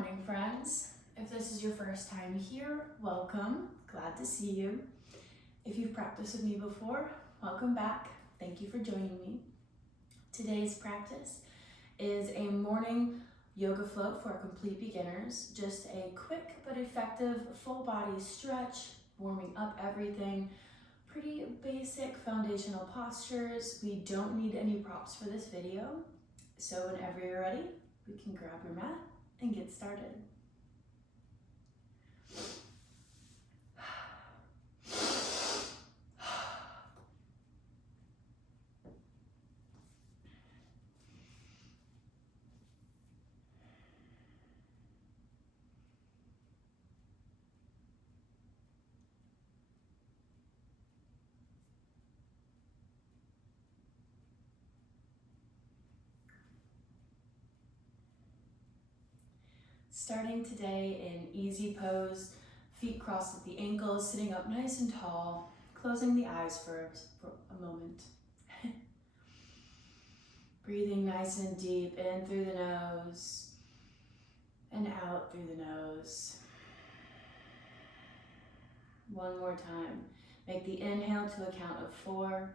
morning, friends. If this is your first time here, welcome. Glad to see you. If you've practiced with me before, welcome back. Thank you for joining me. Today's practice is a morning yoga flow for complete beginners. Just a quick but effective full body stretch, warming up everything. Pretty basic foundational postures. We don't need any props for this video. So whenever you're ready, we can grab your mat and get started. Starting today in easy pose, feet crossed at the ankles, sitting up nice and tall, closing the eyes for a moment. Breathing nice and deep in through the nose and out through the nose. One more time. Make the inhale to a count of 4.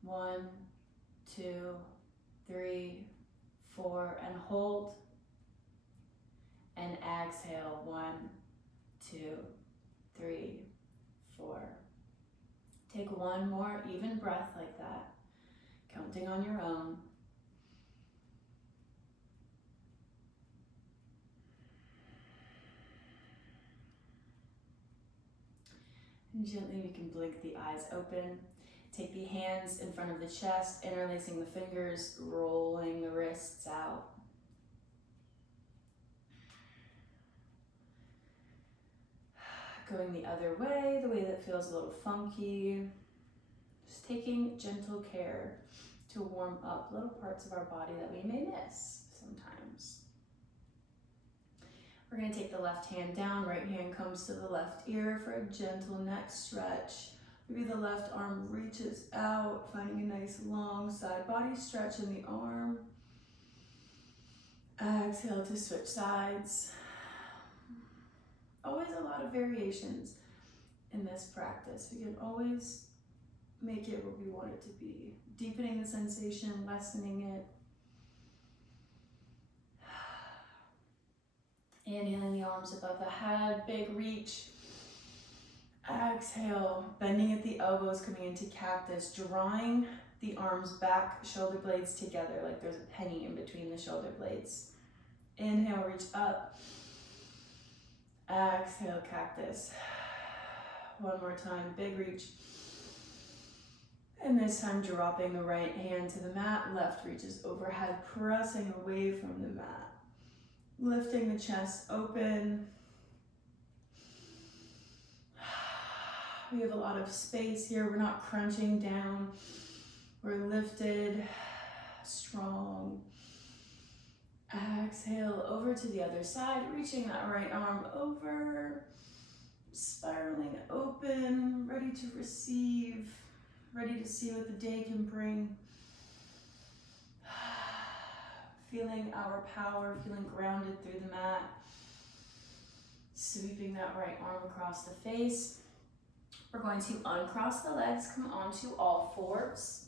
1, 2, 3, 4, and hold. And exhale, 1, 2, 3, 4. Take one more even breath like that, counting on your own. And gently we can blink the eyes open. Take the hands in front of the chest, interlacing the fingers, rolling the wrists out. Going the other way, the way that feels a little funky. Just taking gentle care to warm up little parts of our body that we may miss sometimes. We're going to take the left hand down, right hand comes to the left ear for a gentle neck stretch. Maybe the left arm reaches out, finding a nice long side body stretch in the arm. Exhale to switch sides. Always a lot of variations in this practice. We can always make it what we want it to be. Deepening the sensation, lessening it. Inhaling the arms above the head, big reach. Exhale, bending at the elbows, coming into cactus, drawing the arms back, shoulder blades together, like there's a penny in between the shoulder blades. Inhale, reach up. Exhale, cactus. One more time, big reach. And this time dropping the right hand to the mat, left reaches overhead, pressing away from the mat. Lifting the chest open. We have a lot of space here. We're not crunching down. We're lifted, strong. Exhale over to the other side, reaching that right arm over, spiraling open, ready to receive, ready to see what the day can bring. Feeling our power, feeling grounded through the mat. Sweeping that right arm across the face. We're going to uncross the legs, come onto all fours.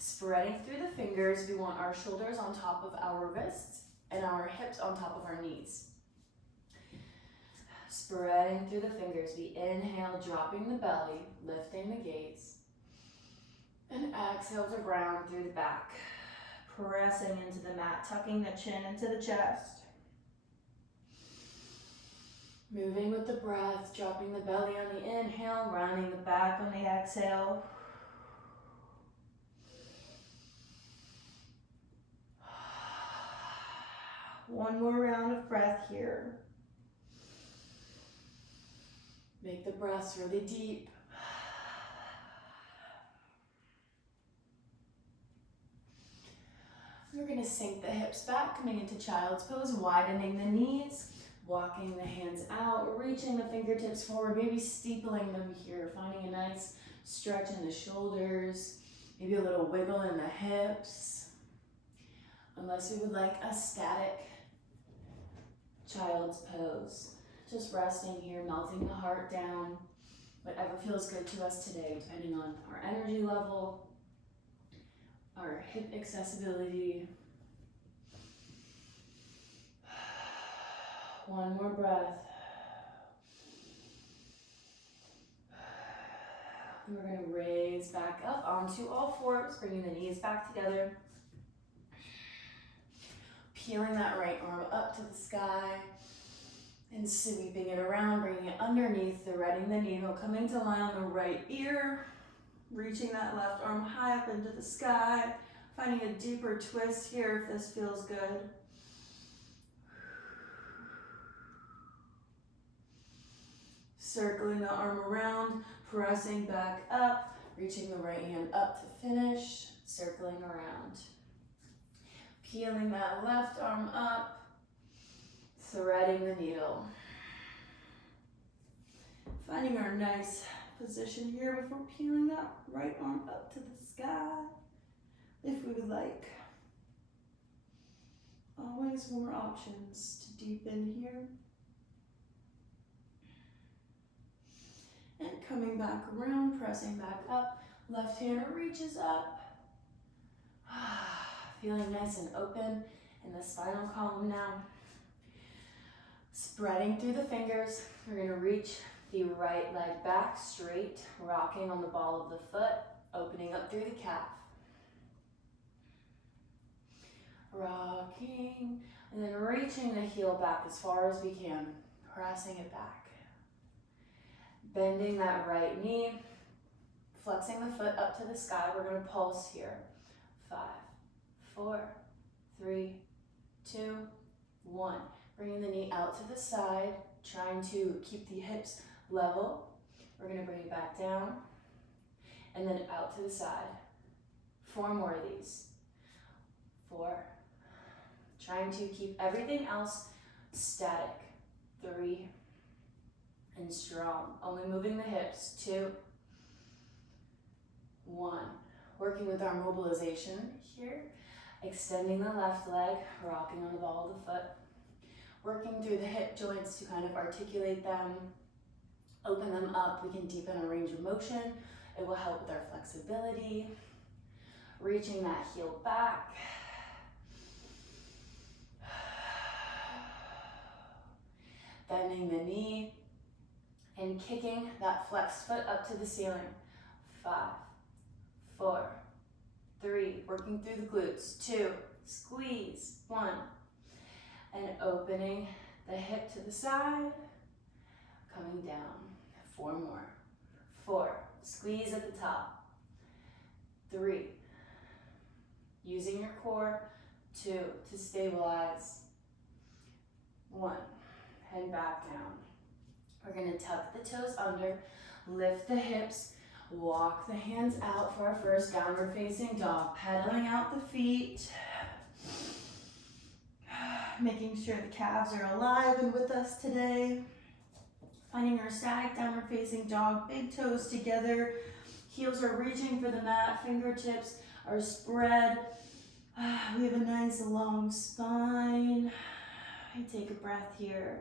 Spreading through the fingers, we want our shoulders on top of our wrists and our hips on top of our knees. Spreading through the fingers, we inhale, dropping the belly, lifting the gaze. And exhale to round through the back. Pressing into the mat, tucking the chin into the chest. Moving with the breath, dropping the belly on the inhale, rounding the back on the exhale. One more round of breath here. Make the breaths really deep. We're going to sink the hips back, coming into child's pose, widening the knees, walking the hands out, reaching the fingertips forward, maybe steepling them here, finding a nice stretch in the shoulders, maybe a little wiggle in the hips. Unless we would like a static child's pose. Just resting here, melting the heart down, whatever feels good to us today, depending on our energy level, our hip accessibility. One more breath. And we're going to raise back up onto all fours, bringing the knees back together. Peeling that right arm up to the sky and sweeping it around, bringing it underneath, threading the needle, coming to lie on the right ear, reaching that left arm high up into the sky, finding a deeper twist here if this feels good. Circling the arm around, pressing back up, reaching the right hand up to finish, circling around. Peeling that left arm up, threading the needle. Finding our nice position here before peeling that right arm up to the sky, if we would like. Always more options to deepen here. And coming back around, pressing back up, left hand reaches up. Feeling nice and open in the spinal column now. Spreading through the fingers, we're going to reach the right leg back straight, rocking on the ball of the foot, opening up through the calf. Rocking, and then reaching the heel back as far as we can, pressing it back. Bending that right knee, flexing the foot up to the sky. We're going to pulse here. 5, 4, 3, 2, 1. Bringing the knee out to the side, trying to keep the hips level. We're going to bring it back down and then out to the side. 4 more of these. 4. Trying to keep everything else static. 3. And strong. Only moving the hips. 2. 1. Working with our mobilization here. Extending the left leg, rocking on the ball of the foot. Working through the hip joints to kind of articulate them, open them up. We can deepen our range of motion. It will help with our flexibility. Reaching that heel back. Bending the knee and kicking that flexed foot up to the ceiling. 5, 4, 3, working through the glutes. 2, squeeze. 1, and opening the hip to the side, coming down. 4 more. 4, squeeze at the top. 3, using your core. 2, to stabilize. 1, and back down. We're going to tuck the toes under, lift the hips, walk the hands out for our first downward facing dog, pedaling out the feet, making sure the calves are alive and with us today. Finding our static downward facing dog, big toes together, heels are reaching for the mat, fingertips are spread. We have a nice long spine. Take a breath here.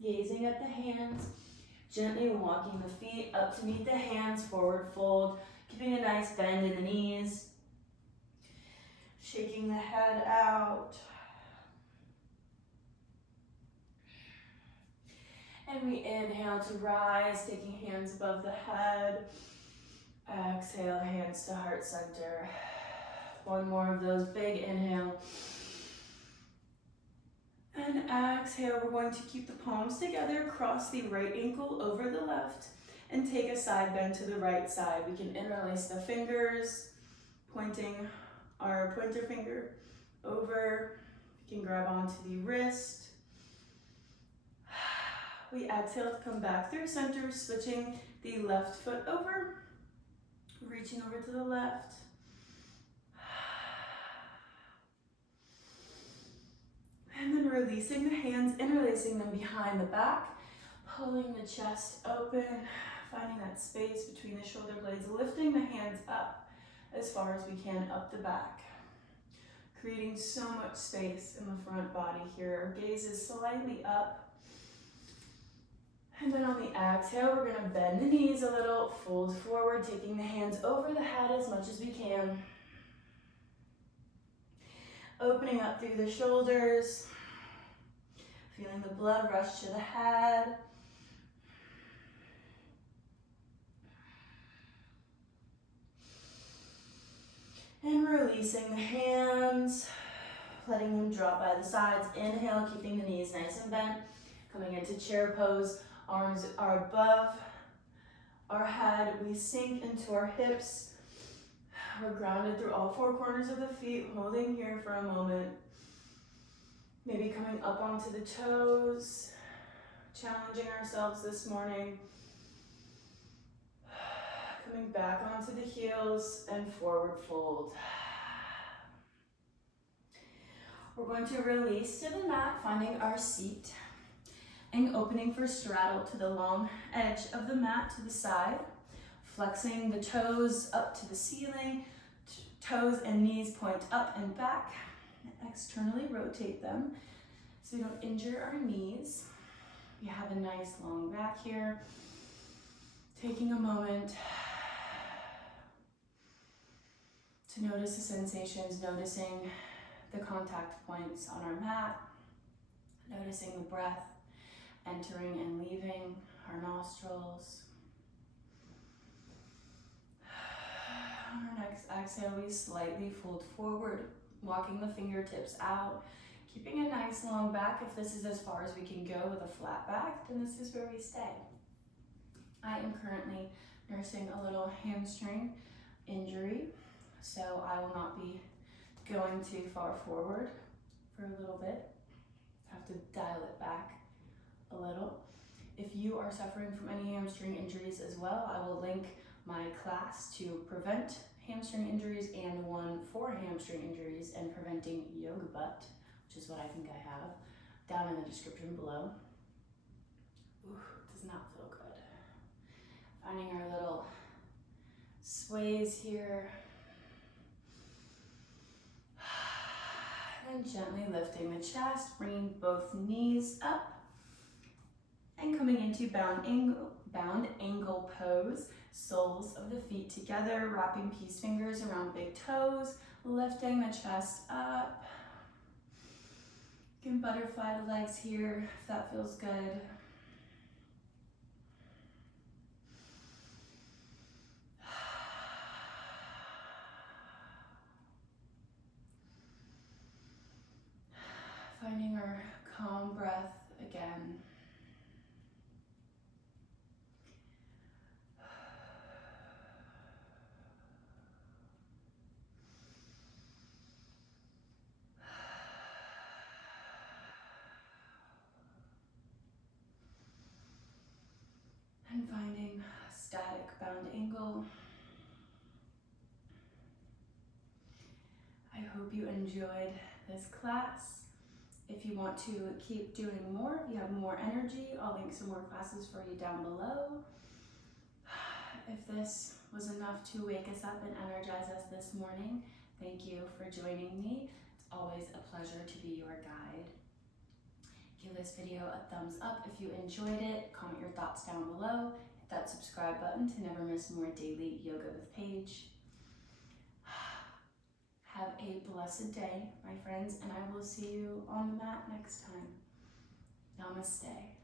Gazing at the hands, gently walking the feet up to meet the hands, forward fold, keeping a nice bend in the knees. Shaking the head out. And we inhale to rise, taking hands above the head. Exhale, hands to heart center. 1 more of those, big inhale. And exhale, we're going to keep the palms together, cross the right ankle over the left, and take a side bend to the right side. We can interlace the fingers, pointing our pointer finger over. We can grab onto the wrist. We exhale to come back through center, switching the left foot over, reaching over to the left. And then releasing the hands, interlacing them behind the back, pulling the chest open, finding that space between the shoulder blades, lifting the hands up as far as we can up the back. creating so much space in the front body here. Our gaze is slightly up. And then on the exhale, we're gonna bend the knees a little, fold forward, taking the hands over the head as much as we can. Opening up through the shoulders, feeling the blood rush to the head. And releasing the hands, letting them drop by the sides. Inhale, keeping the knees nice and bent. Coming into chair pose, arms are above our head. We sink into our hips. We're grounded through all four corners of the feet, holding here for a moment. Maybe coming up onto the toes, challenging ourselves this morning. Coming back onto the heels and forward fold. We're going to release to the mat, finding our seat, and opening for straddle to the long edge of the mat to the side. Flexing the toes up to the ceiling, toes and knees point up and back. Externally rotate them so we don't injure our knees. We have a nice long back here. Taking a moment to notice the sensations, noticing the contact points on our mat, noticing the breath entering and leaving our nostrils. On our next exhale, we slightly fold forward, walking the fingertips out, keeping a nice long back. If this is as far as we can go with a flat back, then this is where we stay. I am currently nursing a little hamstring injury, so I will not be going too far forward for a little bit. Have to dial it back a little. If you are suffering from any hamstring injuries as well, I will link my class to prevent hamstring injuries and one for hamstring injuries and preventing yoga butt, which is what I think I have, down in the description below. Ooh, does not feel good. Finding our little sways here. And gently lifting the chest, bringing both knees up and coming into bound angle pose. Soles of the feet together, wrapping peace fingers around big toes, lifting the chest up. You can butterfly the legs here if that feels good. Finding our calm breath again. And finding a static bound angle. I hope you enjoyed this class. If you want to keep doing more, if you have more energy, I'll link some more classes for you down below. If this was enough to wake us up and energize us this morning, thank you for joining me. It's always a pleasure to be your guide. Give this video a thumbs up if you enjoyed it. Comment your thoughts down below. Hit that subscribe button to never miss more daily Yoga with Paige. Have a blessed day, my friends, and I will see you on the mat next time. Namaste.